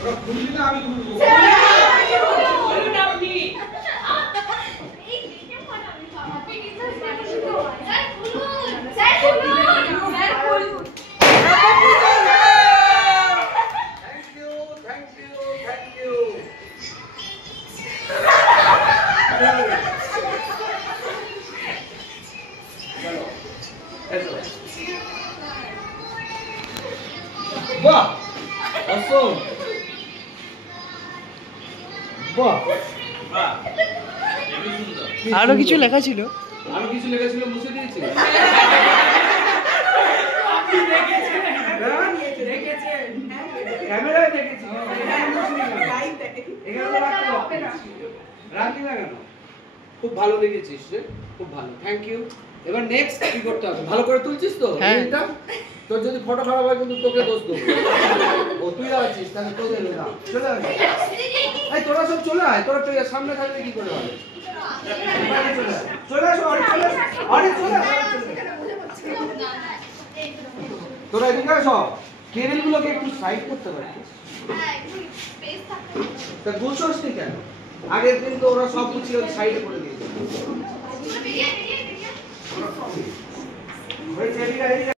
ওরা খুলবি না আমি খুলবো। বাহ অসম বাহ বাহ হেবি সুন্দর আরো কিছু লেখা ছিল মুছে দিয়েছে আপনি দেখেছেন ক্যামেরায় দেখেছি এখানে রাখি না কেন খুব ভালো লেগেছিস রে খুব ভালো থ্যাংক ইউ এবার নেক্সট কি করতে হবে ভালো করে তুলছিস তো এটা তোর যদি ফটো খারাপ হয় কিন্তু তোকে দোষ দেবো ও তুই আছিস তাহলে তোকে না চলে আয় এই তোরা সব চলে আয় তোরা তুই সামনে থাকলে কি করে হবে চলে আসো আরে চলে তোরা এদিকে আসো কেবিলগুলোকে একটু সাইড করতে পারিস তা গুছোস নি কেন আগের দিন তো ওরা সব গুছিয়ে সাইডে করে দিয়েছে